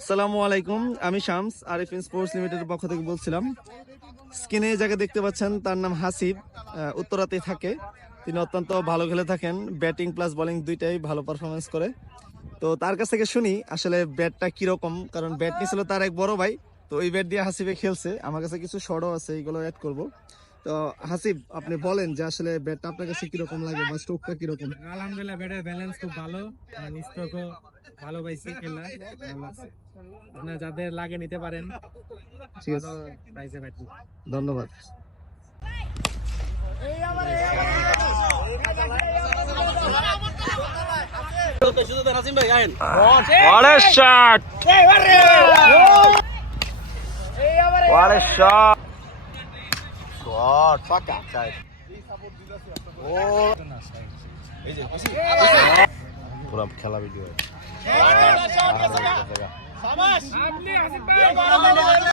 আসসালামু আলাইকুম, আমি শামস আরিফিন স্পোর্টস লিমিটেডের পক্ষ থেকে বলছিলাম। স্ক্রিনে যাকে দেখতে পাচ্ছেন তার নাম হাসিব, উত্তরাতেই থাকে। তিনি অত্যন্ত ভালো খেলে থাকেন, ব্যাটিং প্লাস বোলিং দুইটাই ভালো পারফরমেন্স করে। তো তার কাছ থেকে শুনি আসলে ব্যাটটা কিরকম, কারণ ব্যাট নিয়েছিল তার এক বড় ভাই। তো ওই ব্যাট দিয়ে হাসিবে খেলছে, আমার কাছে কিছু শর্টও আছে, এইগুলো অ্যাড করব। তো হাসিব, আপনি বলেন যে আসলে ব্যাটটা আপনার কাছে কিরকম লাগে বা স্ট্রোকটা কিরকম? আলহামদুলিল্লাহ, ব্যাটের ব্যালেন্স খুব ভালো, স্ট্রোকও ভালো পাইছি, খেলা ভালো আছে। আপনার যাদের লাগে নিতে পারেন, ঠিক আছে, প্রাইসে পাইছি। ধন্যবাদ। What a shot! What a shot! God, fuck outside. পুরো খেলা ভিডিও